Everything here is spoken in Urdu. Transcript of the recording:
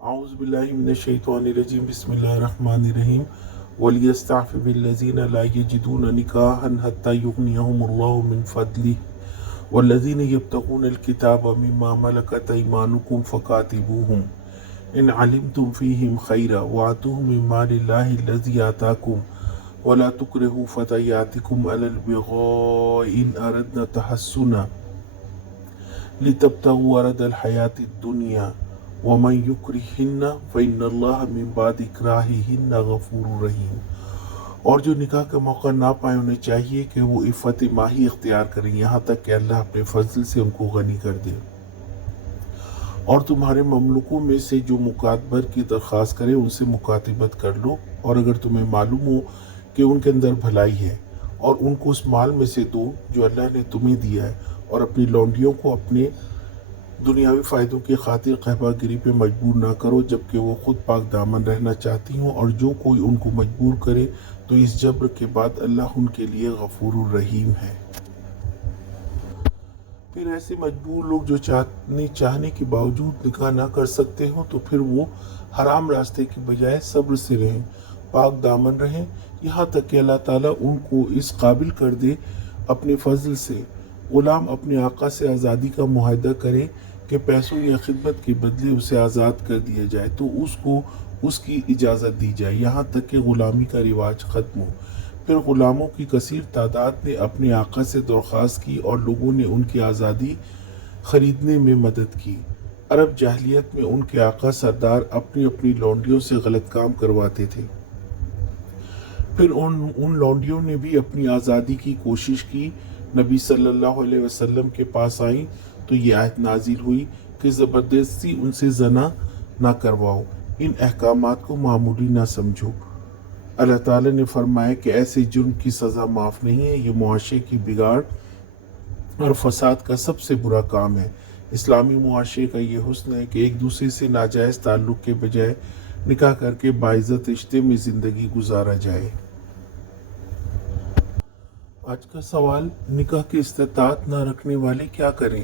أعوذ بالله من الشيطان الرجيم بسم الله الرحمن الرحيم وليستعفف الذين لا يجدون نكاحا حتى يغنيهم الله من فضله والذين يبتغون الكتاب مما ملكت أيمانكم فكاتبوهم إن علمتم فيهم خيرا وآتوهم من مال الله الذي آتاكم ولا تكرهوا فتياتكم على البغاء إن أردنا تحسنا لتبتغوا عرض الحياة الدنيا ومن يكرهن فإن الله من بعد إكراههن غفور رحيم۔ اور جو نکاح کا موقع نہ پائے انہیں چاہیے کہ وہ عفت ماہی اختیار کریں یہاں تک کہ اللہ اپنے فضل سے ان کو غنی کر دے، اور تمہارے مملوکوں میں سے جو مکاتبت کی درخواست کرے ان سے مکاتبت کر لو، اور اگر تمہیں معلوم ہو کہ ان کے اندر بھلائی ہے اور ان کو اس مال میں سے دو جو اللہ نے تمہیں دیا ہے، اور اپنی لونڈیوں کو اپنے دنیاوی فائدوں کی خاطر قہبہ گری پہ مجبور نہ کرو جبکہ وہ خود پاک دامن رہنا چاہتی ہوں، اور جو کوئی ان کو مجبور کرے تو اس جبر کے بعد اللہ ان کے لیے غفور الرحیم ہے۔ پھر ایسے مجبور لوگ جو چاہنے کے باوجود نکاح نہ کر سکتے ہوں تو پھر وہ حرام راستے کی بجائے صبر سے رہیں، پاک دامن رہیں، یہاں تک کہ اللہ تعالیٰ ان کو اس قابل کر دے اپنے فضل سے غلام اپنے آقا سے آزادی کا معاہدہ کرے کہ پیسوں یا خدمت کے بدلے اسے آزاد کر دیا جائے تو اس کو اس کی اجازت دی جائے یہاں تک کہ غلامی کا رواج ختم ہو۔ پھر غلاموں کی کثیر تعداد نے اپنے آقا سے درخواست کی اور لوگوں نے ان کی آزادی خریدنے میں مدد کی۔ عرب جاہلیت میں ان کے آقا سردار اپنی اپنی لونڈیوں سے غلط کام کرواتے تھے، پھر ان لونڈیوں نے بھی اپنی آزادی کی کوشش کی، نبی صلی اللہ علیہ وسلم کے پاس آئیں تو یہ آیت نازل ہوئی کہ زبردستی ان سے زنا نہ کرواؤ، ان احکامات کو معمولی نہ سمجھو۔ اللہ تعالیٰ نے فرمایا کہ ایسے جرم کی سزا معاف نہیں ہے، یہ معاشرے کی بگاڑ اور فساد کا سب سے برا کام ہے۔ اسلامی معاشرے کا یہ حسن ہے کہ ایک دوسرے سے ناجائز تعلق کے بجائے نکاح کر کے باعزت رشتے میں زندگی گزارا جائے۔ آج کا سوال، نکاح کی استطاعت نہ رکھنے والے کیا کریں؟